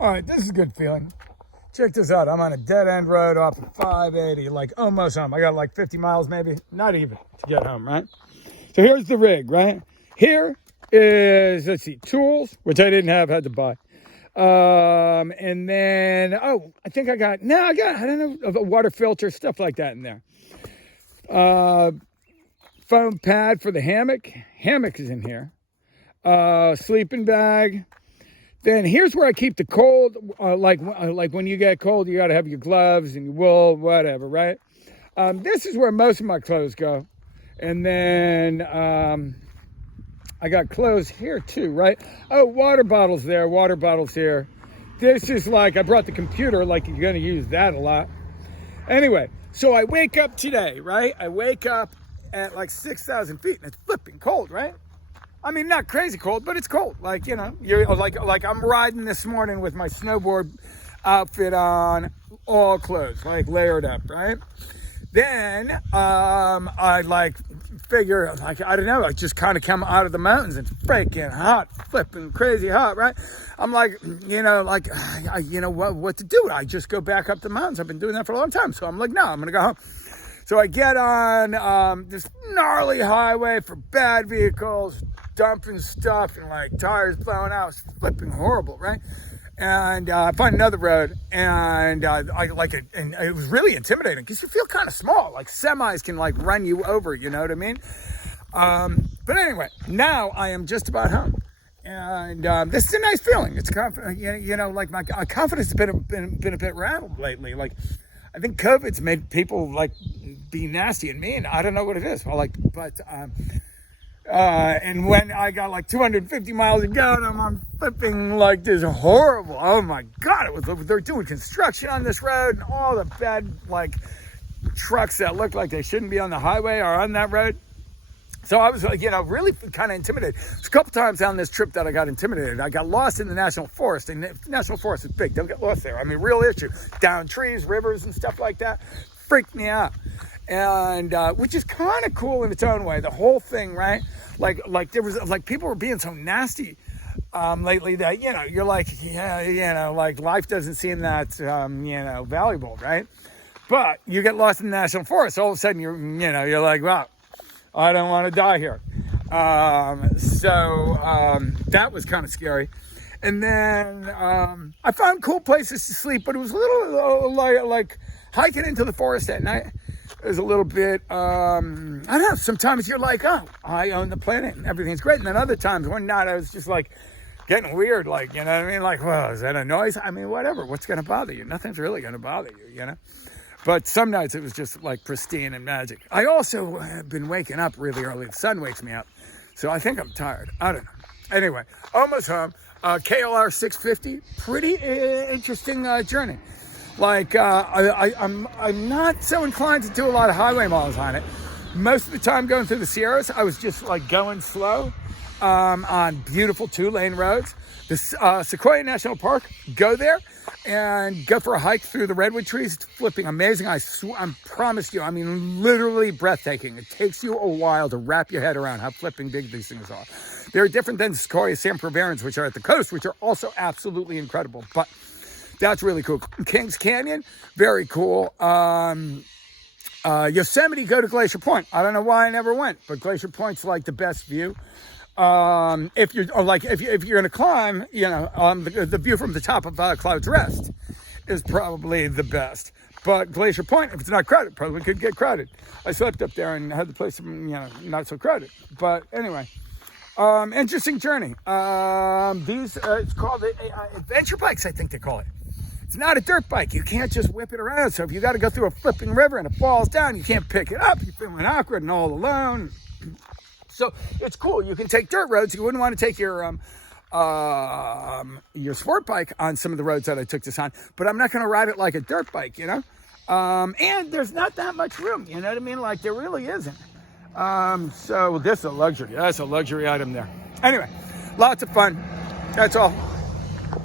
All right, this is a good feeling. Check this out. I'm on a dead-end road off of 580, like almost home. I got like 50 miles maybe, not even, to get home, right? So here's the rig, right? Here is, let's see, tools, which I didn't have, had to buy. And then, I think I don't know, a water filter, stuff like that in there. Foam pad for the hammock. Hammock is in here. Sleeping bag. Then here's where I keep the cold, like when you get cold, you got to have your gloves and your wool, whatever, right? This is where most of my clothes go. And then I got clothes here too, right? Oh, water bottles there, water bottles here. This is like, I brought the computer, like you're going to use that a lot. Anyway, so I wake up today, right? I wake up at like 6,000 feet and it's flipping cold, right? I mean, not crazy cold, but it's cold. Like, you know, you're like I'm riding this morning with my snowboard outfit on, all clothes, like layered up, right? Then I like figure, like, I don't know, I just kind of come out of the mountains. It's freaking hot, flipping crazy hot, right? I'm like, you know, what to do? I just go back up the mountains. I've been doing that for a long time. So I'm like, no, I'm going to go home. So I get on this gnarly highway for bad vehicles, dumping stuff and like tires blowing out. It's flipping horrible, right? And I find another road, and I like it, and it was really intimidating because you feel kind of small. Like semis can like run you over, you know what I mean? But anyway, now I am just about home, and this is a nice feeling. It's confident, you know, like my confidence has been a bit rattled lately. Like I think COVID's made people like be nasty and mean. I don't know what it is. And when I got like 250 miles to go, and I'm flipping like this horrible, oh my God, they're doing construction on this road, and all the bad like trucks that look like they shouldn't be on the highway are on that road. So I was like, you know, really kind of intimidated. There's a couple times on this trip that I got intimidated. I got lost in the national forest, and the national forest is big. Don't get lost there. I mean, real issue. Down trees, rivers, and stuff like that. Freaked me out. And which is kind of cool in its own way. The whole thing, right? Like there was like people were being so nasty lately that, you know, you're like, yeah, you know, like life doesn't seem that you know, valuable, right? But you get lost in the national forest, all of a sudden you're like, wow, I don't want to die here. So that was kind of scary. And then I found cool places to sleep, but it was a little like hiking into the forest at night. It was a little bit, I don't know, sometimes you're like, oh, I own the planet and everything's great. And then other times when not, I was just like getting weird, like, you know what I mean? Like, well, is that a noise? I mean, whatever, what's going to bother you? Nothing's really going to bother you, you know? But some nights it was just like pristine and magic. I also have been waking up really early. The sun wakes me up. So I think I'm tired. I don't know. Anyway, almost home. KLR 650, pretty interesting journey. Like, I'm not so inclined to do a lot of highway miles on it. Most of the time going through the Sierras, I was just like going slow on beautiful 2-lane roads. The Sequoia National Park, go there and go for a hike through the redwood trees. It's flipping amazing. I promise you, I mean, literally breathtaking. It takes you a while to wrap your head around how flipping big these things are. They're different than Sequoia San Proverans, which are at the coast, which are also absolutely incredible. But that's really cool. Kings Canyon, very cool. Yosemite, go to Glacier Point. I don't know why I never went, but Glacier Point's like the best view. If you're going to climb, you know, the view from the top of Cloud's Rest is probably the best. But Glacier Point, if it's not crowded, probably could get crowded. I slept up there and had the place, you know, not so crowded. But anyway, interesting journey. It's called adventure bikes, I think they call it. It's not a dirt bike. You can't just whip it around. So if you got to go through a flipping river and it falls down, you can't pick it up. You're feeling awkward and all alone. So it's cool. You can take dirt roads. You wouldn't want to take your sport bike on some of the roads that I took this on. But I'm not going to ride it like a dirt bike, you know. And there's not that much room. You know what I mean? Like there really isn't. So this is a luxury. That's a luxury item there. Anyway, lots of fun. That's all.